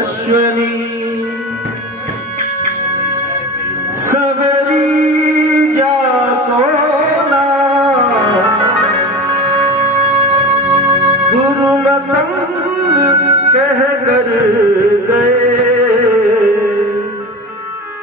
अश्वनी सबरी जाको ना गुरुमतंग कह कर गए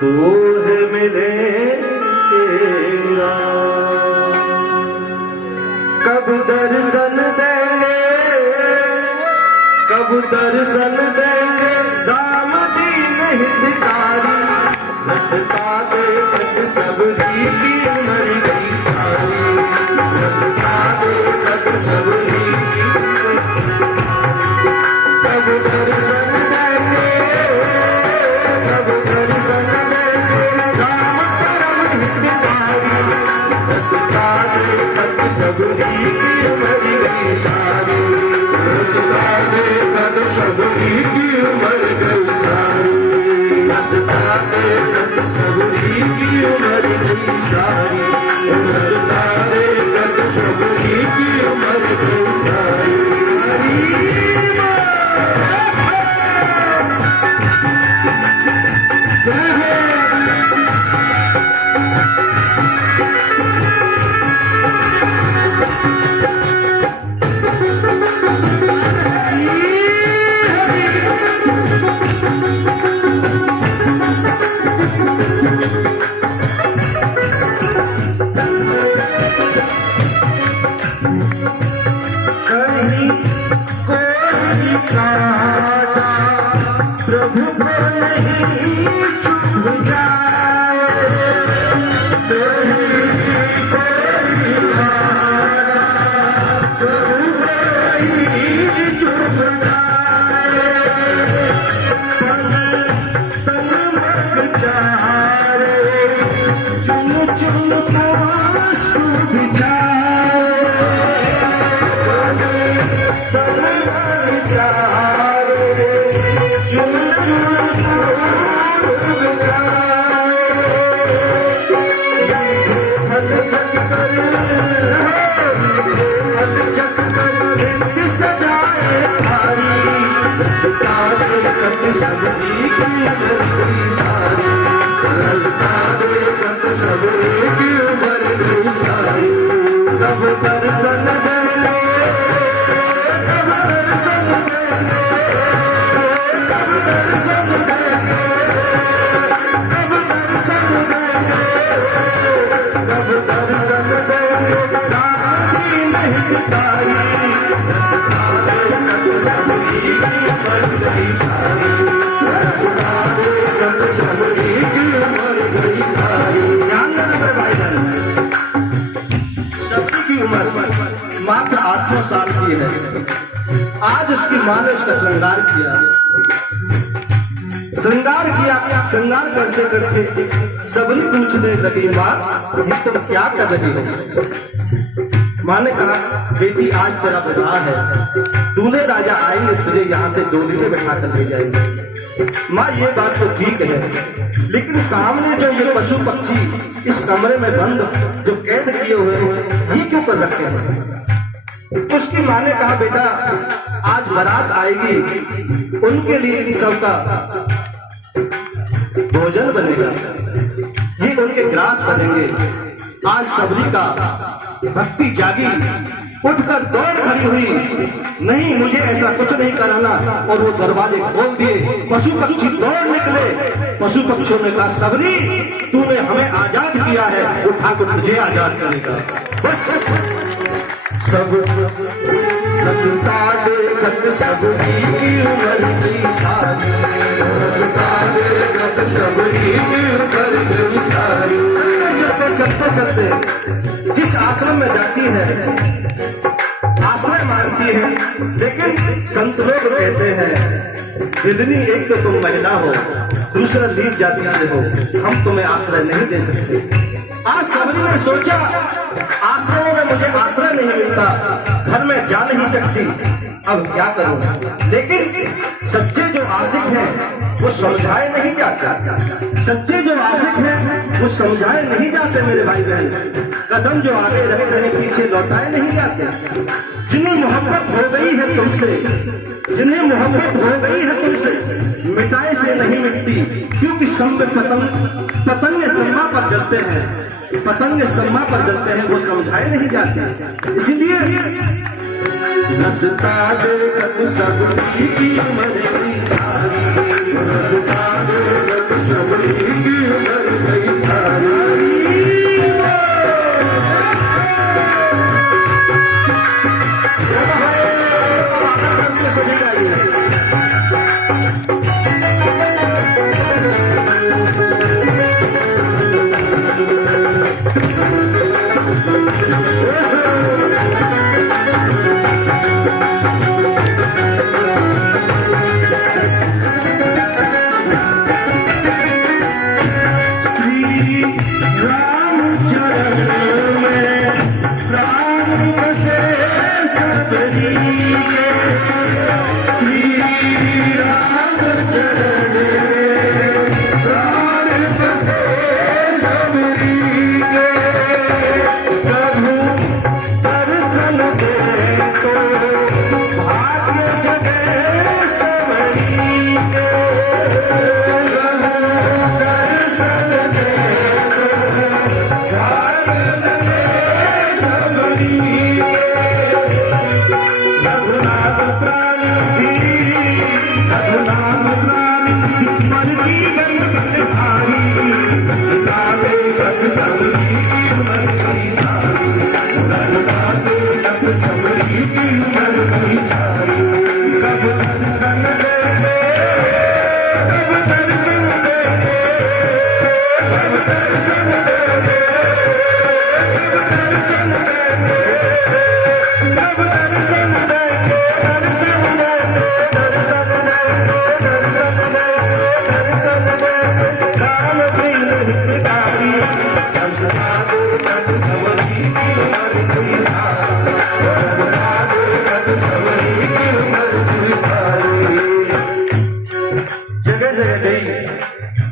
तो है मिले तेरा कब दर्शन देंगे कब दर्शन देंगे राम दीन हितकारी रसता देखत सबरी की मर गई सारी रसता देखत सबरी की कब दर्शन देंगे कब दर्शन देंगे राम परम हितकारी रसता देखत सबरी की मर गई सारी रसता देखत सबरी की मर गई सारी रसता देखत सबरी की मर गई सारी रसता देखत सबरी की मर गई सारी प्रभु को नहीं चुप जाए प्रभु को नहीं चुप जाए तन मग चारे चुन चुन पुष्प बिछाए तन मग चारे चुन सबरी की मर गई सारी रसता देखत सबरी की मर गई सारी कब दर्शन देंगे कब दर्शन देंगे कब दर्शन देंगे कब दर्शन देंगे कब दर्शन देंगे रानी नहीं तारी रसता देखत सबरी की मर गई सारी मात्र 8 साल की है। आज उसकी मां ने उसका श्रृंगार किया श्रृंगार करते करते सबरी पूछने लगी मां ये तुम क्या कर रही हो। मां ने कहा बेटी आज तेरा विवाह है दूल्हे राजा आएंगे तुझे यहाँ से डोली में बैठा कर ले जाएंगे। मां ये बात तो ठीक है लेकिन सामने जो ये पशु पक्षी इस कमरे में बंद जो कैद किए हुए हैं ये क्यों कर रखे हैं। उसकी मां ने कहा बेटा आज बारात आएगी उनके लिए इन सबका भोजन बनेगा ये उनके ग्रास बनेंगे। आज सबरी का भक्ति जागी उठकर दौड़ खड़ी हुई नहीं मुझे ऐसा कुछ नहीं कराना और वो दरवाजे खोल दिए पशु पक्षी दौड़ निकले। पशु पक्षियों ने कहा सबरी तूने हमें आजाद किया है उठा कर तुझे आजाद करेगा। बस सब रसता देखत सबरी की उमर की सारी रसता देखत सबरी की उमर की सारी। चलते चलते चलते जिस आश्रम में जाती है आश्रय मानती है लेकिन संत लोग कहते हैं बिलनी एक तो तुम महिला हो दूसरा नीच जाति से हो हम तुम्हें आश्रय नहीं दे सकते। आज सबरी ने सोचा आश्रय में मुझे आश्रय नहीं मिलता घर में जा नहीं सकती अब क्या करूं। लेकिन सच्चे जो आशिक हैं वो समझाए नहीं जाते। सच्चे जो आशिक हैं वो समझाए नहीं जाते मेरे भाई बहन। कदम जो आगे रखते हैं पीछे लौटाए नहीं जाते। जिन्हें मोहब्बत हो गई है तुमसे, जिन्हें मोहब्बत हो गई है तुमसे, मिटाए से नहीं मिटती, क्योंकि सम पतंग सम्मा पर जलते हैं, पतंग सम्मा पर जलते हैं, वो समझाए नहीं जाते। इसीलिए नस्ता देखत सबरी की उम्र गई सारी, नस्ता देखत सबरी की उम्र गई सारी।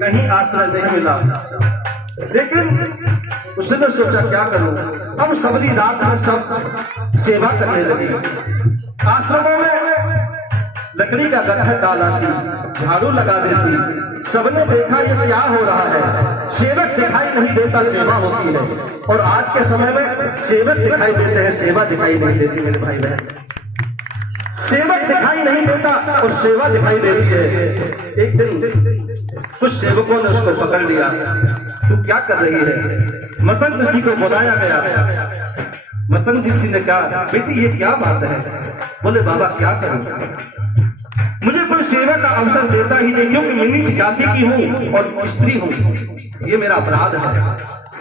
कहीं आश्रय नहीं मिला, लेकिन उसने सोचा क्या करूं। अब सबरी रात में सब सेवा करने लगी। आश्रमों में लकड़ी का गट्ठर डाला थी, झाड़ू लगा देती। सबने देखा ये क्या हो रहा है। सेवक दिखाई नहीं देता, सेवा होती है। और आज के समय में सेवक दिखाई देते हैं, सेवा दिखाई नहीं देती मेरे भाई बहन। सेवक दिखाई नहीं देता और सेवा दिखाई देती है। एक दिन कुछ सेवकों ने उसको पकड़ लिया। तू क्या कर रही है? मतंग ऋषि को बुलाया गया। मतंग ऋषि ने कहा, बेटी ये क्या बात है? बोले बाबा क्या करूं, मुझे कोई सेवा का अवसर देता ही नहीं, क्योंकि मैं नीच जाति की हूँ और स्त्री हूँ, ये मेरा अपराध है।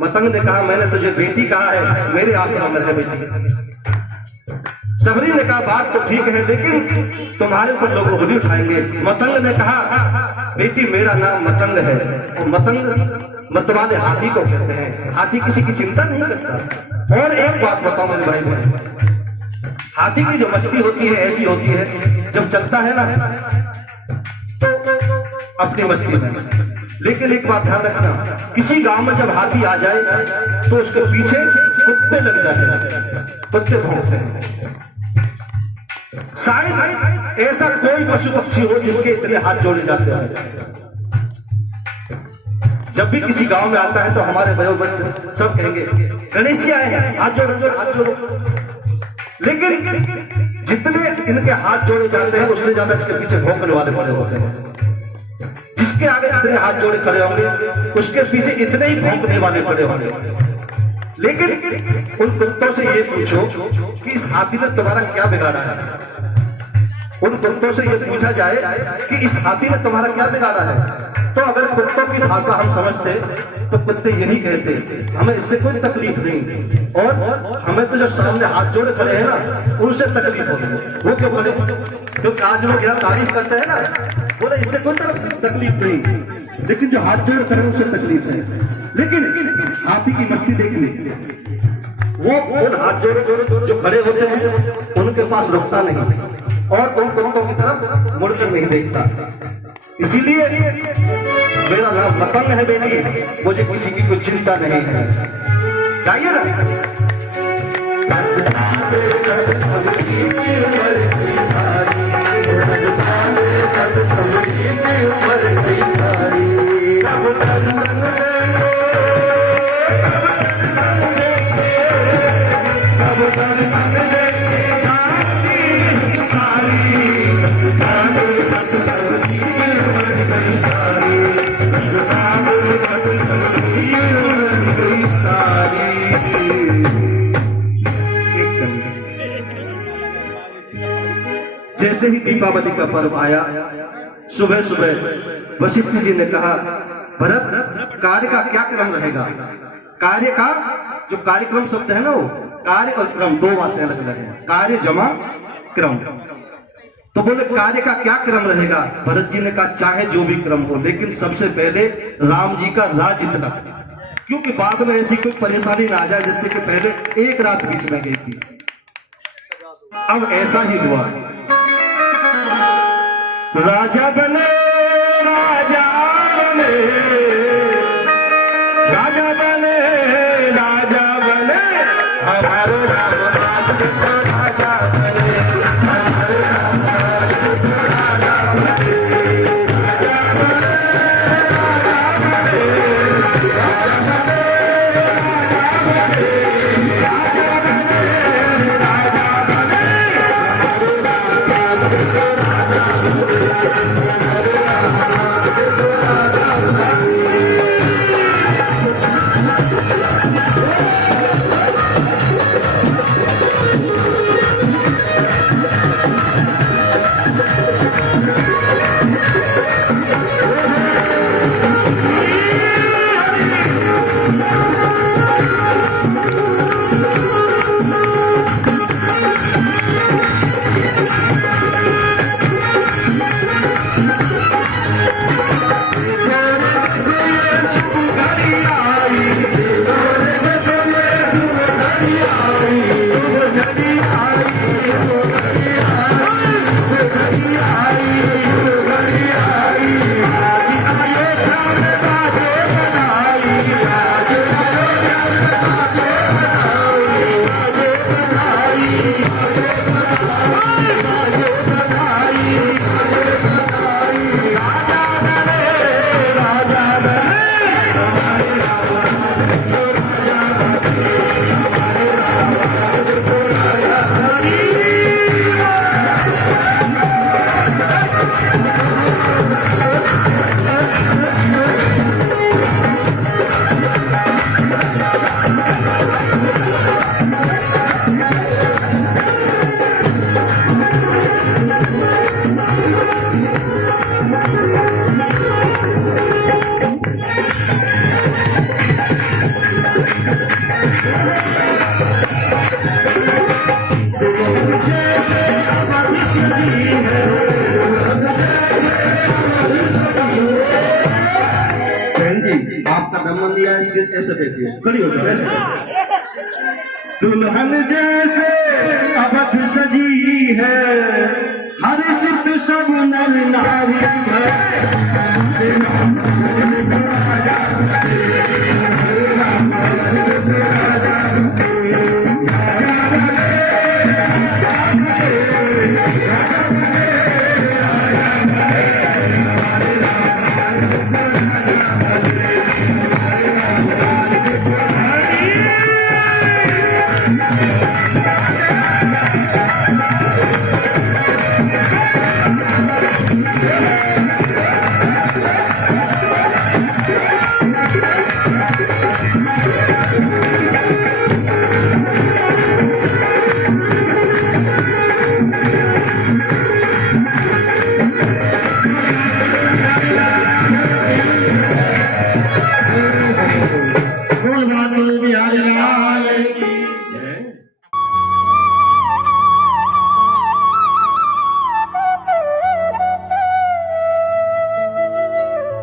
मतंग ने कहा, मैंने तुझे बेटी कहा है, मेरे आश्रम में है बेटी। सबरी ने कहा, बात तो ठीक है, लेकिन तुम्हारे ऊपर लोग उंगली उठाएंगे। मतंग ने कहा, बेटी मेरा नाम मतंग है, और मतंग मतवाले हाथी को कहते हैं। हाथी किसी की चिंता नहीं करता। और एक बात बताओ मेरे भाई बहन, हाथी की जो मस्ती होती है ऐसी होती है, जब चलता है ना तो अपनी मस्ती में। लेकिन एक बात ध्यान रखना, किसी गांव में जब हाथी आ जाए तो उसके पीछे कुत्ते लग जाते हैं, कुत्ते भौंकते हैं। शायद ऐसा कोई पशु पक्षी हो जिसके इतने हाथ जोड़े जाते हैं। जब भी किसी गांव में आता है तो हमारे वयोवृद्ध सब कहेंगे, गणेश जी आए हैं, हाथ जोड़ो हाथ जोड़ो। लेकिन जितने इनके हाथ जोड़े जाते हैं उससे ज्यादा इसके पीछे भौंकने वाले बड़े होते हैं। जिसके आगे जितने हाथ जोड़े खड़े होंगे उसके पीछे इतने ही भौंकने वाले खड़े होंगे। लेकिन उन कुत्तों से ये पूछो कि इस हाथी ने तुम्हारा क्या बिगाड़ा है। उन कुत्तों से ये पूछा जाए कि इस हाथी ने तुम्हारा क्या बिगाड़ा है, तो अगर कुत्तों की भाषा हम समझते तो कुत्ते यही कहते, हमें इससे कोई तकलीफ नहीं, और हमें तो जो सामने हाथ जोड़े खड़े हैं ना उनसे तकलीफ होगी। वो क्यों बोले? क्योंकि आज लोग यहाँ तारीफ करते हैं ना, बोले इससे कोई तकलीफ नहीं, लेकिन जो हाथ जोड़े खड़े उनसे तकलीफ है। लेकिन हाथी की मस्ती देखनी, वो उन हाथ जोड़े जो खड़े होते हैं उनके पास रुकता नहीं और उन कुत्तों की तरफ मुड़कर नहीं देखता। इसीलिए मेरा नाम मतंग है बेटी, मुझे किसी की कोई चिंता नहीं है। गाइए ना। जैसे ही दीपावली का पर्व आया, सुबह सुबह वशिष्ठ जी ने कहा, भरत कार्य का क्या क्रम रहेगा? कार्य का जो कार्यक्रम शब्द है ना, वो कार्य और क्रम दो बातें अलग अलग हैं। कार्य जमा क्रम। तो बोले कार्य का क्या क्रम रहेगा? भरत जी ने कहा चाहे जो भी क्रम हो, लेकिन सबसे पहले राम जी का राज्य तक, क्योंकि बाद में ऐसी कोई परेशानी ना आ जाए जिससे कि पहले एक रात बीच में गई थी। अब ऐसा ही हुआ, राजा बने राजा बने राजा बने राजा बने हमारे राम राज्य का राजा बने, हमारे राम राज्य का राजा बने, ऐसे बैठिए, खड़ी हो जाओ, ऐसे दुल्हन जैसे अवध सजी है, हर सिद्ध सब नर नारी है।